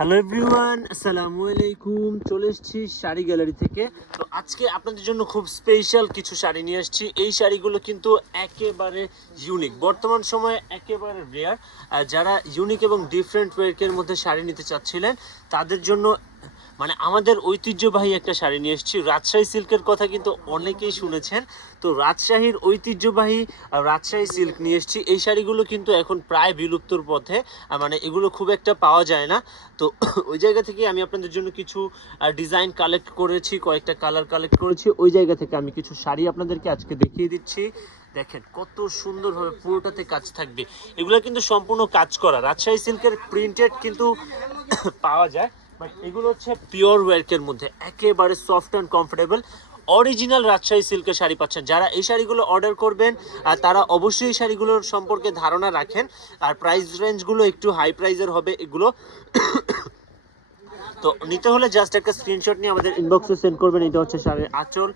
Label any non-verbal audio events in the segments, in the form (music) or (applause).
Hello everyone আসসালামু আলাইকুম চলে এসেছি শাড়ি গ্যালারি থেকে। তো আজকে আপনাদের জন্য খুব স্পেশাল কিছু শাড়ি নিয়ে এসেছি এই শাড়িগুলো কিন্তু একেবারে ইউনিক বর্তমান সময়ে একেবারে রেয়ার যারা ইউনিক এবং ডিফারেন্ট ওয়েকের মধ্যে শাড়ি নিতে চাচ্ছিলেন, তাদের জন্য মানে আমাদের ঐতিহ্যবাহী একটা শাড়ি নিয়ে এসেছি। রাজশাহী সিল্কের কথা কিন্তু অনেকেই শুনেছেন। তো রাজশাহীর ঐতিহ্যবাহী রাজশাহী সিল্ক নিয়ে এসেছি। এই শাড়িগুলো কিন্তু এখন প্রায় বিলুপ্তর পথে মানে এগুলো খুব একটা পাওয়া যায় না। তো (coughs) ওই জায়গা থেকে আমি আপনাদের জন্য কিছু ডিজাইন কালেক্ট করেছি, কয়েকটা কালার কালেক্ট করেছি। ওই জায়গা থেকে আমি কিছু শাড়ি আপনাদেরকে আজকে দেখিয়ে দিচ্ছি। দেখেন কত সুন্দরভাবে পুরোটাতে কাজ থাকবে। এগুলো কিন্তু সম্পূর্ণ কাজ করা। রাজশাহী সিল্কের প্রিন্টেড কিন্তু (coughs) পাওয়া যায়। বাট এগুলো হচ্ছে পিওর ওয়ার্কের মধ্যে, একেবারে soft and comfortable original Rajshahi সিল্কের শাড়ি পাচ্ছেন। যারা এই শাড়িগুলো অর্ডার করবেন আর তারা অবশ্যই এই শাড়িগুলোর সম্পর্কে ধারণা রাখেন। আর প্রাইস রেঞ্জগুলো একটু হাই প্রাইজের হবে এগুলো। তো নিতে হলে জাস্ট একটা স্ক্রিনশট নিয়ে আমাদের ইনবক্সে সেন্ড করবেন। এটা হচ্ছে শাড়ির আঁচল।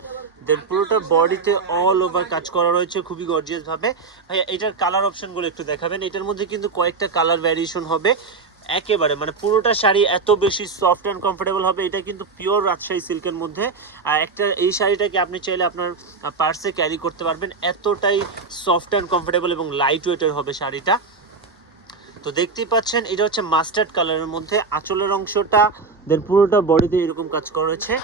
দেন পুরোটা বডিতে অল ওভার কাজ করা রয়েছে খুবই গর্জিয়াস ভাবে। ভাইয়া, এটার কালার অপশনগুলো একটু দেখাবেন। এটার মধ্যে কিন্তু কয়েকটা কালার ভ্যারিয়েশন হবে। একেবারে মানে পুরোটা শাড়ি এত বেশি সফট অ্যান্ড কমফোর্টেবল হবে, এটা কিন্তু পিওর রাজশাহী সিল্কের মধ্যে। আর একটা, এই শাড়িটাকে আপনি চাইলে আপনার পার্সে ক্যারি করতে পারবেন। এতটাই সফট অ্যান্ড কমফোর্টেবল এবং লাইট ওয়েটের হবে শাড়িটা। তো দেখতেই পাচ্ছেন, এটা হচ্ছে মাস্টার্ড কালারের মধ্যে আঁচলের অংশটা। দেন পুরোটা বডিতে এরকম কাজ করা হয়েছে।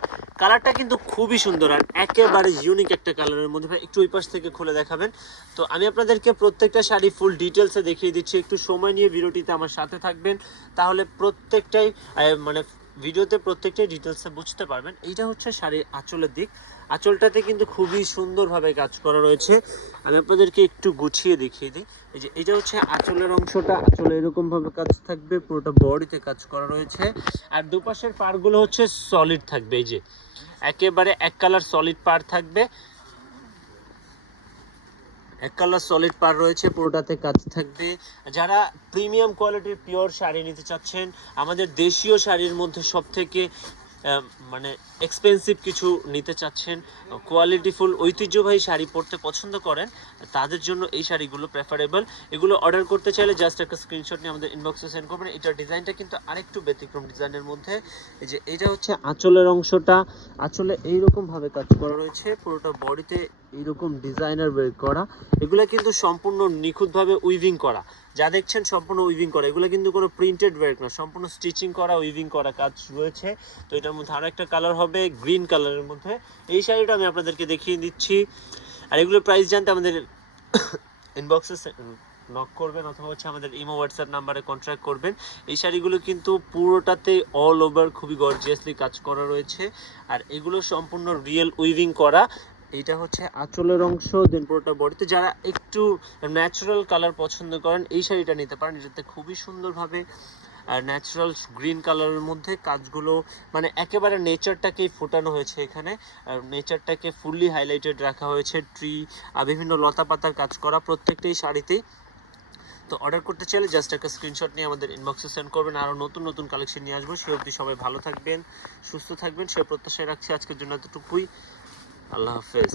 কালারটা কিন্তু খুবই সুন্দর আর একেবারে ইউনিক একটা কালারের মধ্যে। ভাই, একটু ওই পাশ থেকে খুলে দেখাবেন। তো আমি আপনাদেরকে প্রত্যেকটা শাড়ি ফুল ডিটেলসে দেখিয়ে দিচ্ছি। একটু সময় নিয়ে ভিডিওটিতে আমার সাথে থাকবেন। তাহলে প্রত্যেকটাই মানে ভিডিওতে প্রত্যেকটাই ডিটেলসে বুঝতে পারবেন। এইটা হচ্ছে শাড়ির আঁচলের দিক। আঁচলটাতে কিন্তু খুবই সুন্দরভাবে কাজ করা রয়েছে। আমি আপনাদেরকে একটু গুছিয়ে দেখিয়ে দিই। এই যে এটা হচ্ছে আঁচলের অংশটা। আঁচলে এরকমভাবে কাজ থাকবে, পুরোটা বডিতে কাজ করা রয়েছে। আর দুপাশের পাড়গুলো হচ্ছে সলিড থাকবে। এই যে একেবারে এক কালার সলিড পার থাকবে। এক কালার সলিড পার রয়েছে, পুরোটাতে কাজ থাকবে। যারা প্রিমিয়াম কোয়ালিটির পিওর শাড়ি নিতে চাচ্ছেন, আমাদের দেশীয় শাড়ির মধ্যে সব থেকে মানে এক্সপেন্সিভ কিছু নিতে চাচ্ছেন কোয়ালিটিফুল ঐতিহ্যবাহী শাড়ি পরতে পছন্দ করেন, তাদের জন্য এই শাড়িগুলো প্রেফারেবল এগুলো অর্ডার করতে চাইলে জাস্ট একটা স্ক্রিনশট নিয়ে আমাদের ইনবক্সে সেন্ড করবেন। এটার ডিজাইনটা কিন্তু আরেকটু ব্যতিক্রম ডিজাইনের মধ্যে। এই যে, এটা হচ্ছে আঁচলের অংশটা। আঁচলে এইরকম ভাবে কাজ করা রয়েছে, পুরোটা বডিতে এইরকম ডিজাইনার বের করা। এগুলো কিন্তু সম্পূর্ণ নিখুঁতভাবে উইভিং করা। যা দেখছেন সম্পূর্ণ উইভিং করা। এগুলো কিন্তু কোনো প্রিন্টেড ওয়ার্ক না। সম্পূর্ণ স্টিচিং করা উইভিং করা কাজ রয়েছে। তো এটার মধ্যে আরও একটা কালার হবে গ্রিন কালারের মধ্যে। এই শাড়িটা আমি আপনাদেরকে দেখিয়ে দিচ্ছি। আর এগুলোর প্রাইস জানতে আমাদের ইনবক্সে নক করবেন অথবা হচ্ছে আমাদের ইমো হোয়াটসঅ্যাপ নাম্বারে কন্ট্যাক্ট করবেন। এই শাড়িগুলো কিন্তু পুরোটাতে অল ওভার খুবই গর্জিয়াসলি কাজ করা রয়েছে। আর এগুলো সম্পূর্ণ রিয়েল উইভিং করা। এইটা হচ্ছে আঁচলের অংশ দেন পুরোটা বডিতে। যারা একটু ন্যাচারাল কালার পছন্দ করেন, এই শাড়িটা নিতে পারেন। এটাতে খুবই সুন্দরভাবে আর ন্যাচারাল গ্রিন কালারের মধ্যে কাজগুলো মানে একেবারে নেচারটাকেই ফোটানো হয়েছে এখানে। আর নেচারটাকে ফুললি হাইলাইটেড রাখা হয়েছে ট্রি আর বিভিন্ন লতা পাতার কাজ করা প্রত্যেকটাই শাড়িতেই। তো অর্ডার করতে চাইলে জাস্ট একটা স্ক্রিনশট নিয়ে আমাদের ইনবক্সে সেন্ড করবেন। আরও নতুন নতুন কালেকশন নিয়ে আসব। সে অবধি সবাই ভালো থাকবেন, সুস্থ থাকবেন। সে প্রত্যাশায় রাখছি আজকের জন্য এতটুকুই। আল্লাহ হাফেজ।